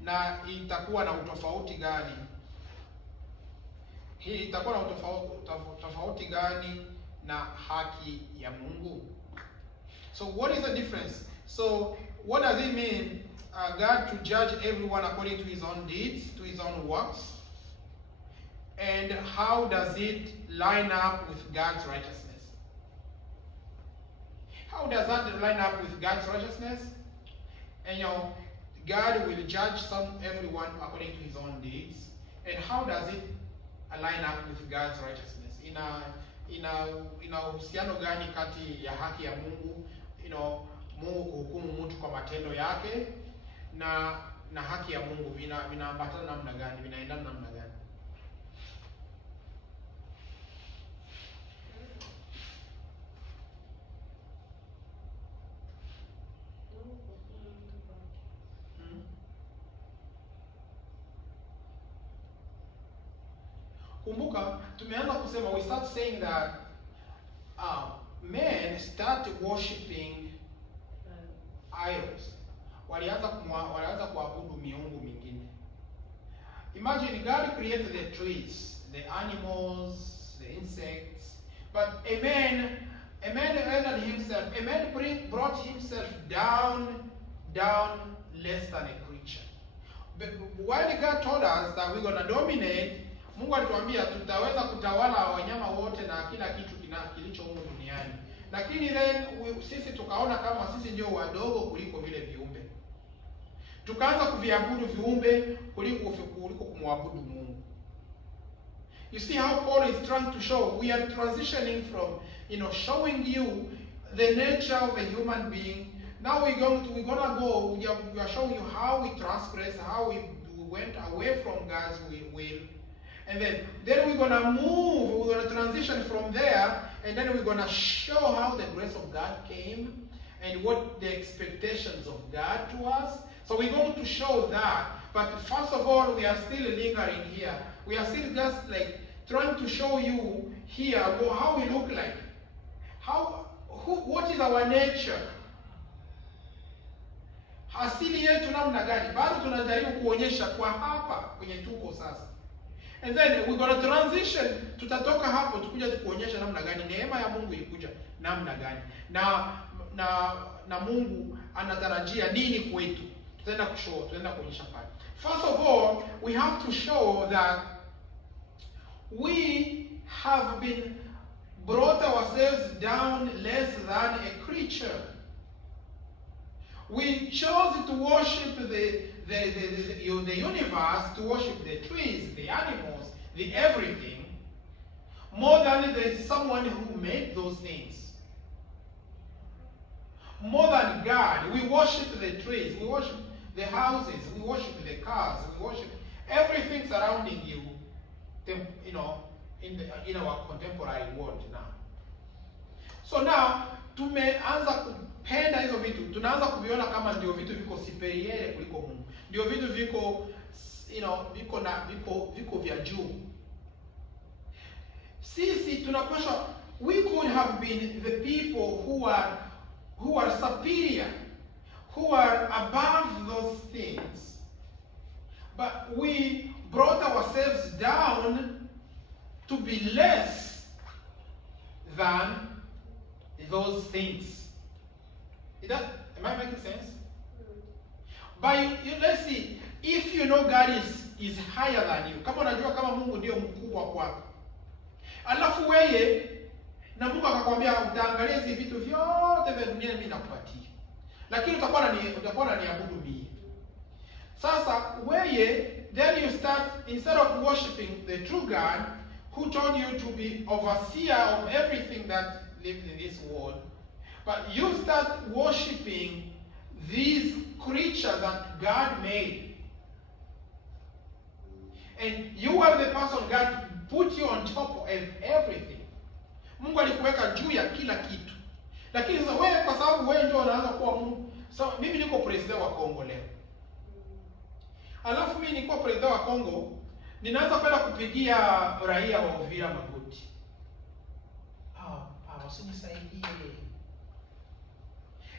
Na itakuwa na utofauti gani? Hii itakuwa na utofauti gani na haki ya Mungu? So what is the difference? So what does it mean God to judge everyone according to his own deeds, to his own works? And how does it line up with God's righteousness? How does that line up with God's righteousness? And God will judge everyone according to his own deeds. And how does it line up with God's righteousness? Ina uhusiano gani kati ya haki ya Mungu, Mungu kuhukumu mtu kwa matendo yake, na haki ya Mungu vinaambatana namna gani, vinaendana namna gani? Kumbuka, tumeanza kusema, we start saying that men start worshiping idols. Walianza kuabudu miungu mingine. Imagine God created the trees, the animals, the insects, but a man ended himself. A man brought himself down less than a creature. But while God told us that we're gonna dominate, Mungu alituambia tutaweza kutawala wanyama wote na kila kitu kilicho humu duniani. Lakini then sisi tukaona kama sisi ndio wadogo kuliko vile viumbe. Tukaanza kuviabudu viumbe kuliko kumwabudu Mungu. You see how Paul is trying to show, we are transitioning from, showing you the nature of a human being. Now we are showing you how we transgress, how we went away from God's will. And then we're going to move, we're going to transition from there, and then we're going to show how the grace of God came and what the expectations of God to us. So we're going to show that. But first of all, we are still lingering here. We are still just like trying to show you here how we look like. What is our nature? Asili yetu namna gani? Bado tunajaribu kuonyesha kwa hapa kwenye tuko sasa. And then we're going to transition, tutatoka hapo tukuja kuonyesha namna gani neema ya Mungu ilikuja namna gani. Na Mungu anatarajia nini kwetu. Tutaenda kuonyesha pale. First of all, we have to show that we have been brought ourselves down less than a creature. We chose to worship the universe, to worship the trees, the animals, the everything, more than someone who made those things. More than God. We worship the trees, we worship the houses, we worship the cars, we worship everything surrounding you, in our contemporary world now. So now, tumeanza kupenda hizo vitu, tunaanza kuviona kama ndio vitu viko superior kuliko Mungu. Ndio vitu viko vya juu. sisi tunapaswa, we could have been the people who are superior, who are above those things, but we brought ourselves down to be less than those things. Am I making sense? Let's see, if you know God is higher than you, kama unajua kama Mungu ndio mkubwa kwako, alafu wewe na Mungu akakwambia utaangalia hizi vitu vyote vya dunia mimi nakupatia, lakini utakuwa unaniabudu mimi. Sasa wewe, then you start, instead of worshiping the true God who told you to be overseer of everything that lives in this world, but you start worshiping these creatures that God made. And you are the person God put you on top of everything. Mungu alikuweka juu ya kila kitu. Lakini sasa wewe, kwa sababu wewe ndio unaanza kuwa Mungu. So mimi niko president wa Kongo leo. Alafu mimi niko president wa Kongo, ninaanza kwenda kupigia raia wa Uvira magoti. Usinisaidie.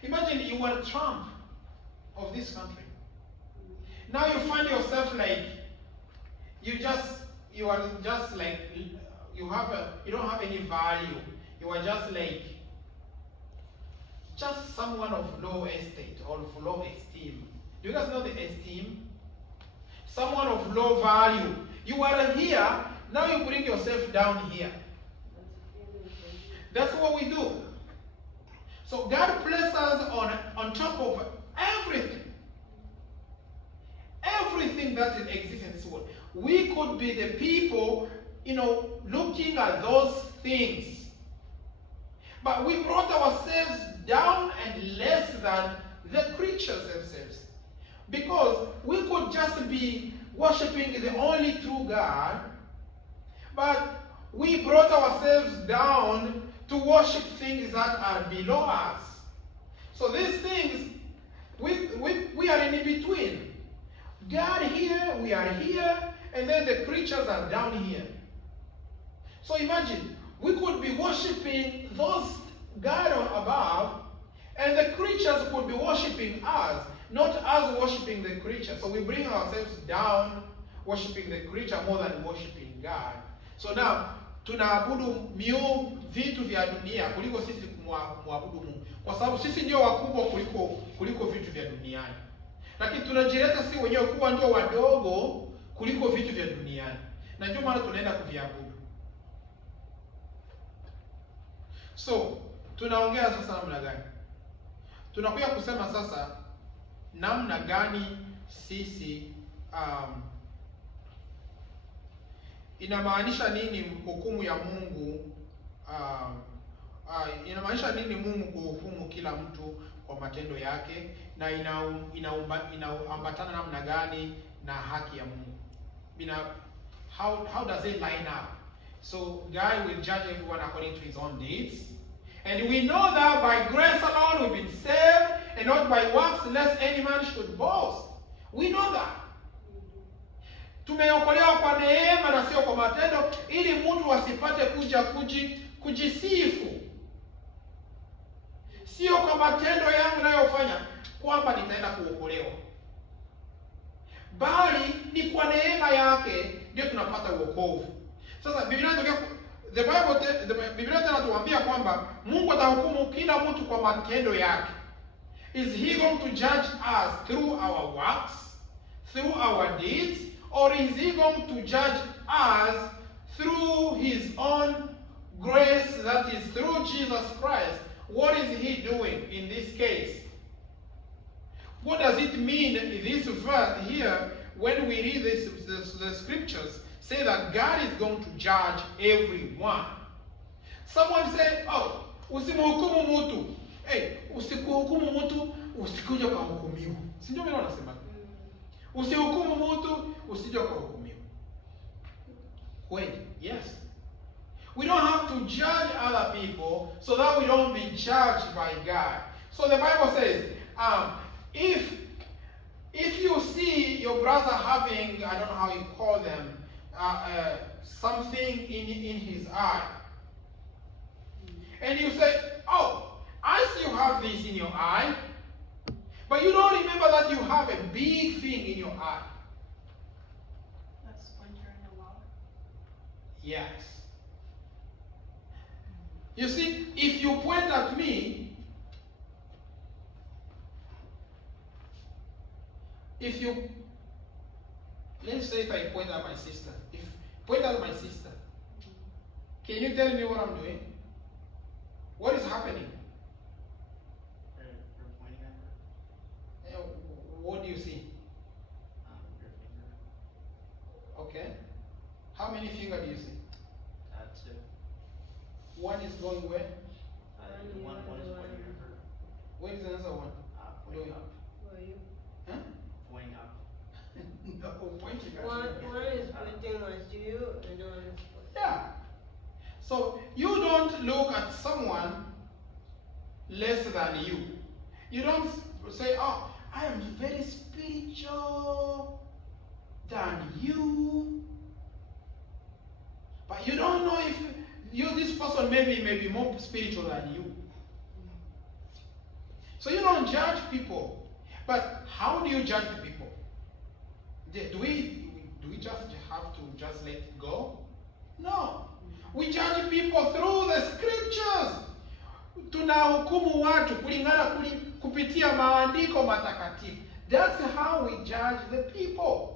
Imagine you are Trump of this country. Now you find yourself like you are just like you don't have any value. You are just like someone of low estate or of low esteem. Do you guys know the esteem? Someone of low value. You are here, now you bring yourself down here. That's what we do. So God placed us on top of everything. Everything that exists in this world. We could be the people, looking at those things. But we brought ourselves down and less than the creatures themselves. Because we could just be worshiping the only true God, but we brought ourselves down to worship things that are below us. So these things, we are in between. God here, we are here, and then the creatures are down here. So imagine, we could be worshiping those God above, and the creatures could be worshiping us, not us worshiping the creature. So we bring ourselves down, worshiping the creature more than worshiping God. So now, tunaabudu vitu vya dunia kuliko sisi kumwabudu Mungu, kwa sababu sisi ndio wakubwa kuliko vitu vya duniani. Lakini tunajileta si wenyewe kuwa ndio wadogo kuliko vitu vya duniani, na ndio maana tunaenda kuviabudu. So tunaongea sasa namna gani? Tunakuja kusema sasa namna gani sisi inamaanisha nini hukumu ya Mungu, inamaanisha nini Mungu kuhukumu kila mtu kwa matendo yake, na inaambatana namna gani na haki ya Mungu. How does it line up? So God will judge everyone according to his own deeds. And we know that by grace alone we've been saved, and not by works, lest any man should boast. We know that. Tumeokolewa kwa neema na sio kwa matendo, ili mtu asipate kujisifu. Sio kwa matendo yangu ninayofanya kwamba nitaenda kuokolewa, bali ni kwa neema yake ndio tunapata wokovu. Sasa Biblia inatuambia kwamba Mungu atahukumu kila mtu kwa matendo yake. Is he going to judge us through our works, through our deeds, or is he going to judge us through his own grace, that is through Jesus Christ? What is he doing in this case? What does it mean in this verse here when we read the scriptures say that God is going to judge everyone? Someone said, usimhukumu mtu. Hey, usikuhukumu mtu, usikuja kuhukumiwa. Si ndio mimi nasema? Usihukumu mtu, usije kuhukumiwa. Wait, yes. We don't have to judge other people so that we don't be judged by God. So the Bible says, if you see your brother having, I don't know how you call them, something in his eye. And you say, oh, I see you have this in your eye, but you don't remember that you have a big thing in your eye. A splinter in the wall. Yes. You see, if you point at me, let's say if I point at my sister, can you tell me what I'm doing? What is happening? You're pointing at her. What do you see? Your finger. Okay. How many fingers do you see? 2. One is going where? One is pointing at her. Where is another one? Pointing Doing. up. Were you? Huh? Pointing up. No, pointing at One you. is pointing at you and one is pointing. Yeah. So you don't look at someone less than you. You don't say, oh, I am very spiritual than you. But you don't know if this person may be more spiritual than you. So you don't judge people. But how do you judge people? Do we just have to just let it go? No. We judge people through the scriptures. Tunahukumu watu kupitia maandiko matakatifu. That's how we judge the people.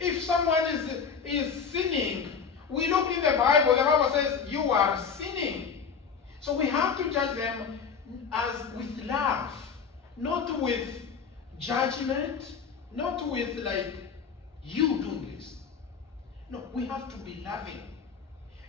If someone is sinning, we look in the Bible says you are sinning. So we have to judge them as with love, not with judgment, not with like you do this. No, we have to be loving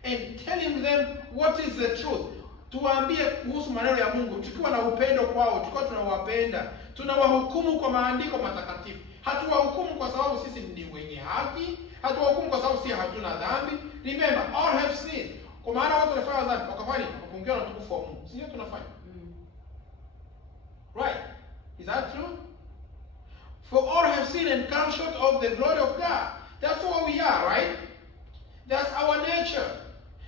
and telling them what is the truth. Tuwaambie kuhusu maneno ya Mungu tukiwa na upendo kwao, tukiwa tunawapenda, tunawahukumu kwa maandiko matakatifu. Hatuwahukumu kwa sababu sisi ni wenye haki, hatuwahukumu kwa sababu sisi hatuna dhambi. Remember, all have sinned. Kwa maana watu walifanya dhambi, wakafanya wakapungukiwa na utukufu wa Mungu. Sio tunafanya. Right? Is that true? For all have sinned and come short of the glory of God. That's what we are, right? That's our nature.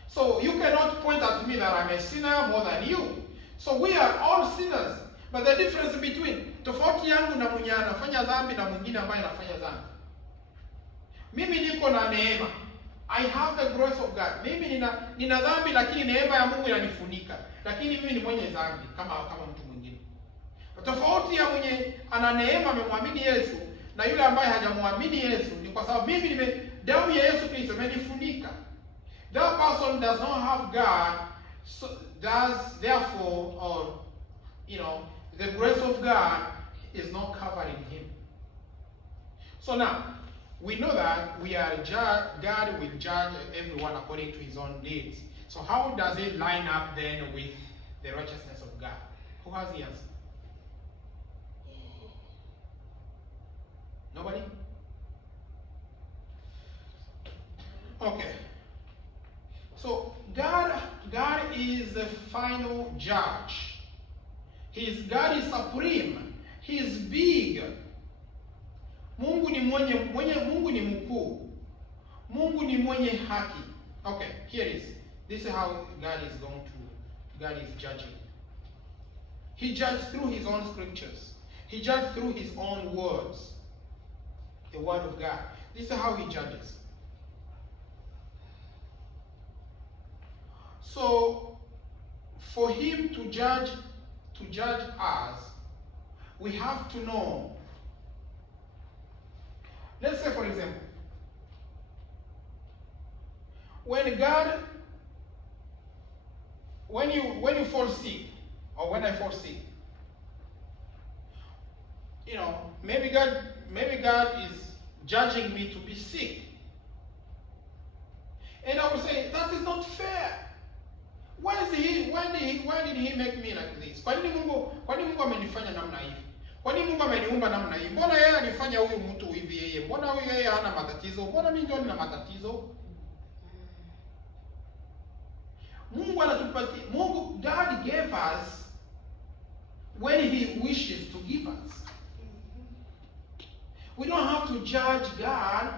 So you cannot point at me that I'm a sinner more than you. So we are all sinners. But the difference between tofauti yangu na mwenye anafanya dhambi na mwingine ambaye anafanya dhambi. Mimi niko na neema. I have the grace of God. Mimi nina dhambi lakini neema ya Mungu inanifunika. Lakini mimi ni mwenye dhambi kama mtu mwingine. Tofauti ya mwenye ana neema amemwamini Yesu na yule ambaye hajamwamini Yesu ni kwa sababu mimi damu ya Yesu Kristo imenifunika. That person does not have God, so therefore, or the grace of God is not covering him. So now we know that God will judge everyone according to his own deeds. So how does it line up then with the righteousness of God? Who has the answer? Nobody? Okay. So God is the final judge. God is supreme. He is big. Mungu ni Mungu ni mkuu. Mungu ni mwenye haki. Okay, here it is. This is how God is judging. He judged through his own scriptures. He judged through his own words. The word of God. This is how he judges. So, for him to judge us, we have to know. Let's say, for example, when you fall sick, or when I fall sick, maybe God is judging me to be sick. And I would say, that is not fair. Why did he make me like this? Kwa nini Mungu amenifanya namna hivi? Kwa nini Mungu ameniumba namna hii? Mbona yeye alifanya huyu mtu hivi yeye? Mbona huyu yeye hana matatizo? Mbona mimi ndio nina matatizo? God gave us when he wishes to give us. We don't have to judge God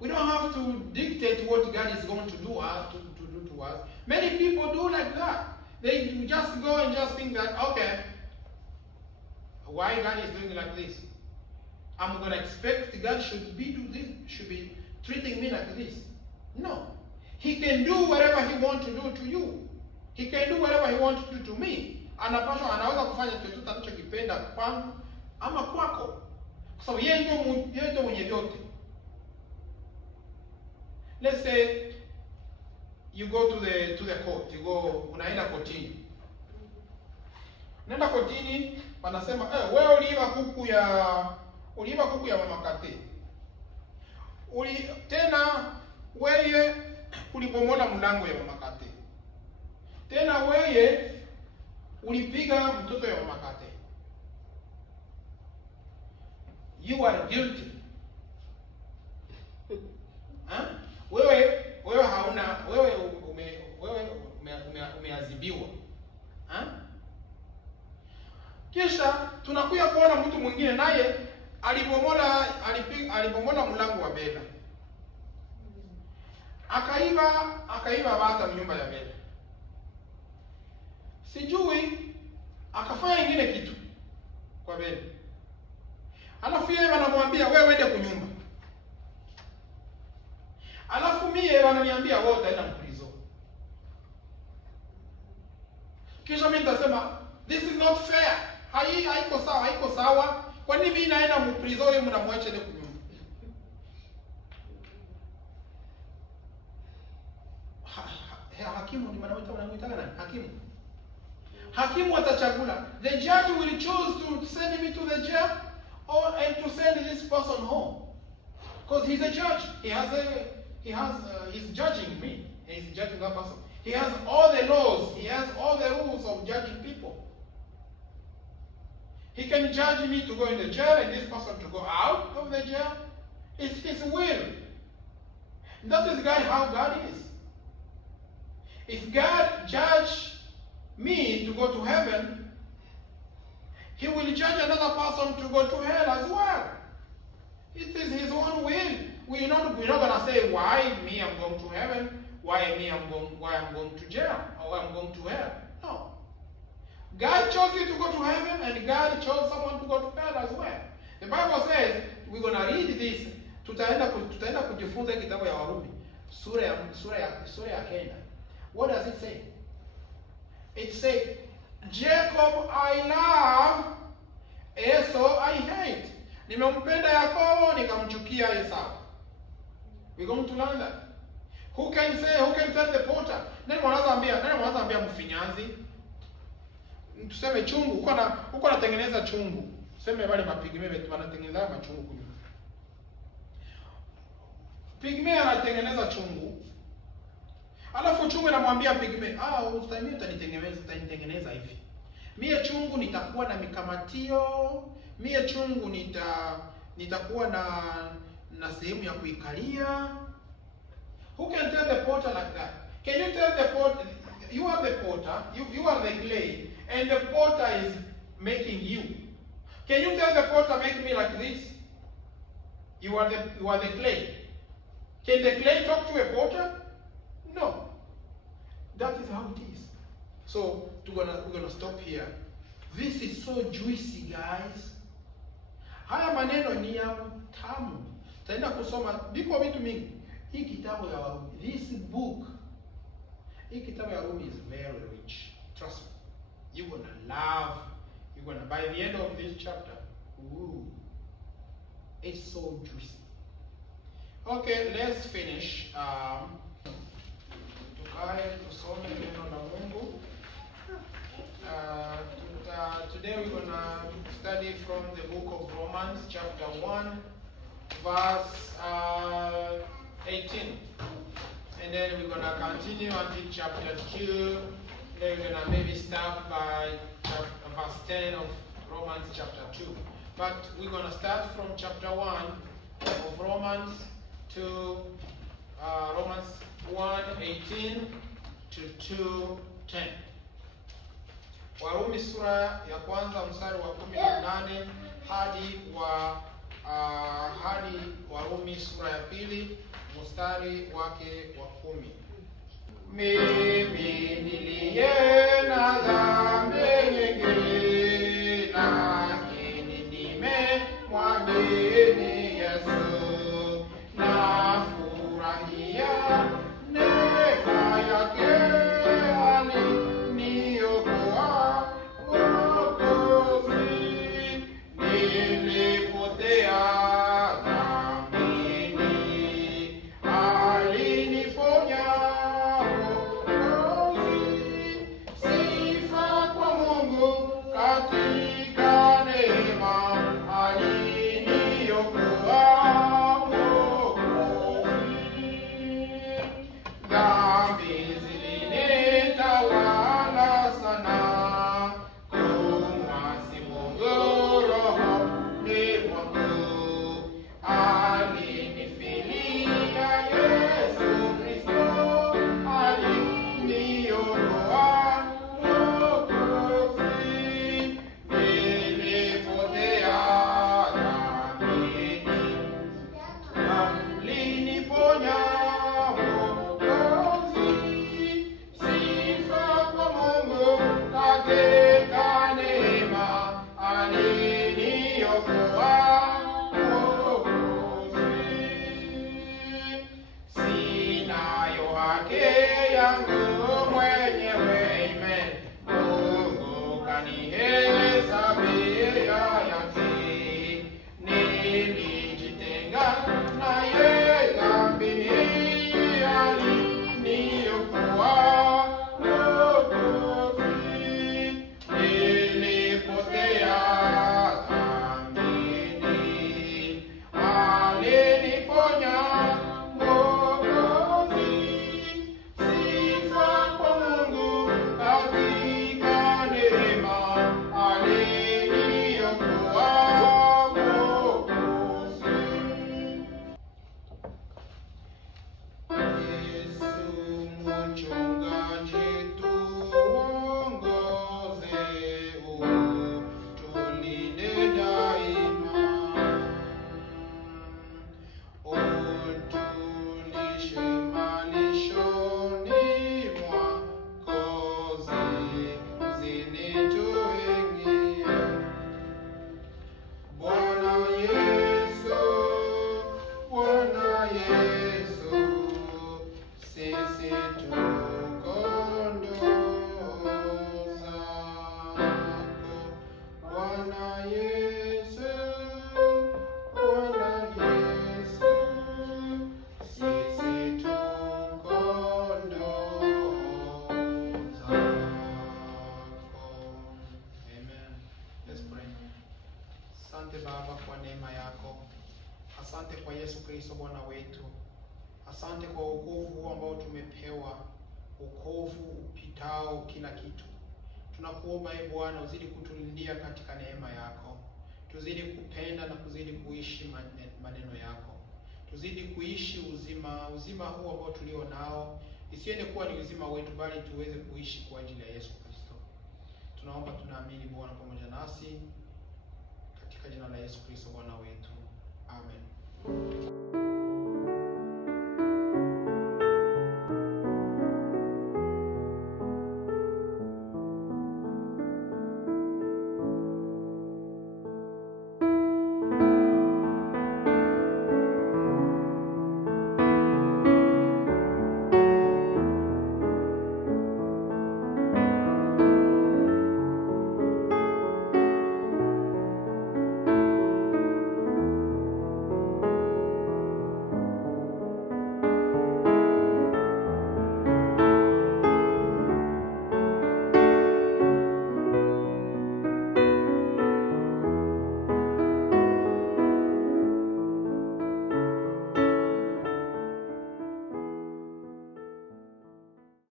We don't have to dictate what God is going to do to us. Many people do like that. They just go and just think that, okay, why God is doing like this? I'm going to expect God should be treating me like this. No. He can do whatever he wants to do to you. He can do whatever he wants to do to me. Anaweza kufanya chochote anachokipenda kwangu ama kwako. Kwa sababu yeye ndio mwenye vyote. Let's say you go to the court. Unaenda kotini. Unaenda kotini, wanasema, wewe uliiba kuku ya mama Kate. Tena wewe ulibomola mlango ya mama Kate. Tena wewe ulipiga mtoto ya mama Kate. You are guilty. Wewe hauna, wewe umeadhibiwa. Kisha tunakuja kuona mtu mwingine naye alibomola mlango wa Bela. Akaiba bata nyumba ya Bela. Sijui akafanya ingine kitu kwa Bela. Alafu yeye anamwambia wewe uende kunyumba. Alafu mie wananiambia wewe utaenda mprizo. Kisha mimi nitasema this is not fair. Haiko sawa. Kwa nini mimi naenda mprizo wewe mnamwacha ile kunyumba? Hakimu ni wanamuita nani? Hakimu atachagula. The judge will choose to send me to the jail and to send this person home. Because he's a judge. He's judging me. He's judging that person. He has all the laws. He has all the rules of judging people. He can judge me to go in the jail and this person to go out of the jail. It's his will. That is how God is. If God judge me to go to heaven, he will judge another person to go to hell as well. It is his own will. We're not going to say why me I'm going to heaven, why I'm going to jail, or I'm going to hell. No. God chose you to go to heaven, and God chose someone to go to hell as well. The Bible says we're going to read this. Tutaenda kujifunza kitabu ya Warumi sura ya Kenya. What does it say? It says, Jacob I love, Esau I hate. Nimempenda Yakobo, nikamchukia Esau. We're going to learn that. Who can tell the potter? Nani mwanaweza ambia mfinyanzi? Tuseme chungu, uko natengeneza chungu. Tuseme wale mapigme wetu wanatengeneza machungu kunywa. Pigme anatengeneza chungu. Alafu chungu anamwambia pigme, utanitengeneza hivi. Mie chungu nitakuwa na mikamatio, mie chungu nitakuwa na sehemu ya kuikalia. Who can tell the potter like that? Can you tell the potter, you are the potter, you are the clay, and the potter is making you. Can you tell the potter, make me like this? You are the clay. Can the clay talk to a potter? No. That is how it is. So we're gonna stop here. This is so juicy, guys. Haya maneno ni ya tamu. Taenda kusoma biko vitu mingi. Hii kitabu ya Warumi, this book, hii kitabu ya Warumi is very rich. Trust me. You're gonna by the end of this chapter, it's so juicy. Okay, let's finish. Tukae tusome neno la Mungu. Today we're gonna study from the book of Romans, chapter 1, verse 18. And then we're gonna continue until chapter 2. Then we're gonna maybe start by verse 10 of Romans chapter 2. But we're gonna start from chapter 1 of Romans to Romans 1:18 to 2:10. Warumi sura ya kwanza mstari wa 18 hadi wa hadi Warumi sura ya 2 mstari wake wa 10. Mimi niliye na dhambi nyingi, lakini nimemwamini Yesu, nafurahia neema yake, aliniokoa Mwokozi. Nilipotea dhambini, aliniponya Mwokozi. Sifa kwa Mungu katika neema, aliniokoa Mwokozi. Dhambi zilinitawala sana, kumwasi Mungu rohoni mwangu, alinifilia Yesu Kristo, aliniokoa Mwokozi. Nilipotea dhambini, aliniponya Mwokozi. Sifa kwa Mungu katika neema, aliniokoa Mwokozi. Sinayo haki yangu mwenyewe, amen. Mungu kanihesabia yake. Nilijitenga naye dhambini, aliniokoa Mwokozi. Nilipotea dhambini, aliniponya Mwokozi. Sifa kwa Mungu katika neema, aliniokoa Mwokozi. Yesu mchungaji, tuongoze, utulinde daima, utulishe malishoni mwako, zinituingie. Bwana Yesu, Bwana Yesu, sisi tuko ndoo zako. Bwana Yesu, Bwana Yesu, sisi tuko ndoo zako. Amen. Let's pray. Asante Baba kwa neema yako. Asante kwa Yesu Kristo Bwana wetu. Asante kwa wokovu huu ambao tumepewa, wokovu upitao kila kitu. Tunakuomba ee Bwana, uzidi kutulindia katika neema yako. Tuzidi kupenda na kuzidi kuishi maneno yako. Tuzidi kuishi uzima huu ambao tulio nao. Isiende kuwa ni uzima wetu, bali tuweze kuishi kwa ajili ya Yesu Kristo. Tunaomba, tunaamini Bwana pamoja nasi, katika jina la Yesu Kristo Bwana wetu. Amen.